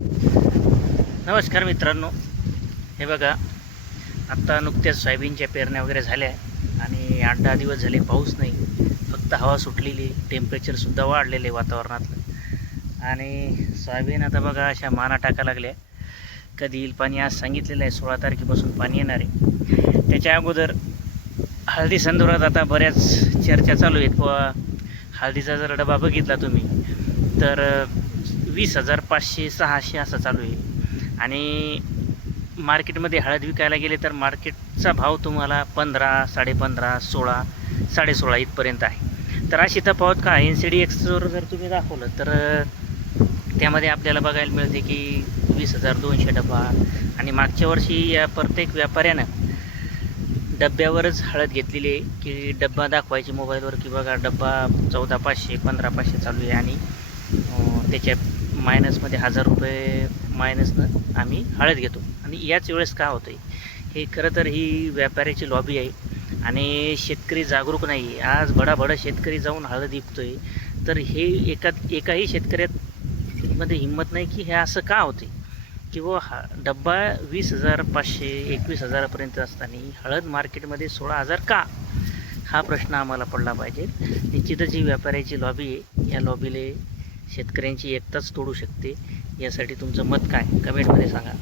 नमस्कार मित्रांनो, हे बघा, आत्ता नुकत्याच सोयाबीनच्या पेरण्या वगैरे झाल्या आणि 8-10 दिवस झाले पाऊस नाही. फक्त हवा सुटलेली, टेम्परेचरसुद्धा वाढलेले वातावरणातलं. आणि सोयाबीन आता बघा अशा माना टाका लागल्या. कधी येईल पाणी? आज सांगितलेलं आहे 16 तारखेपासून पाणी येणार आहे. त्याच्या अगोदर हळदी संदर्भात आता बऱ्याच चर्चा चालू आहेत. व हळदीचा जर डबा बघितला तुम्ही तर 20,000, 500, 600 असं चालू आहे. आणि मार्केटमध्ये हळद विकायला गेले तर मार्केटचा भाव तुम्हाला 15, 15.5, 16, 16.5 इथपर्यंत आहे. तर अशी तफावत का? NCDX जर तुम्ही दाखवलं तर त्यामध्ये आपल्याला बघायला मिळते की 20,200 डबा. आणि मागच्या वर्षी या प्रत्येक व्यापाऱ्यानं डब्यावरच हळद घेतलेली आहे की डब्बा दाखवायचे मोबाईलवर की बघा डब्बा 14,500, 15,500 चालू आहे. आणि त्याच्या मायनसमध्ये 1,000 रुपये मायनसनं आम्ही हळद घेतो. आणि याच वेळेस काय होतं आहे, हे खरं तर ही व्यापाऱ्याची लॉबी आहे आणि शेतकरी जागरूक नाही आहे. आज बडाबडा शेतकरी जाऊन हळद विकतो आहे. तर हे एकाही शेतकऱ्यामध्ये हिंमत नाही की हे असं का होते, किंवा डब्बा 20,500, 21,000पर्यंत असताना हळद मार्केटमध्ये 16,000 का? हा प्रश्न आम्हाला पडला पाहिजे. निश्चितच ही व्यापाऱ्याची लॉबी आहे. या लॉबीला शेतकऱ्यांची एकताच तोडू शकते. यासाठी तुमचं मत काय? कमेंटमध्ये सांगा.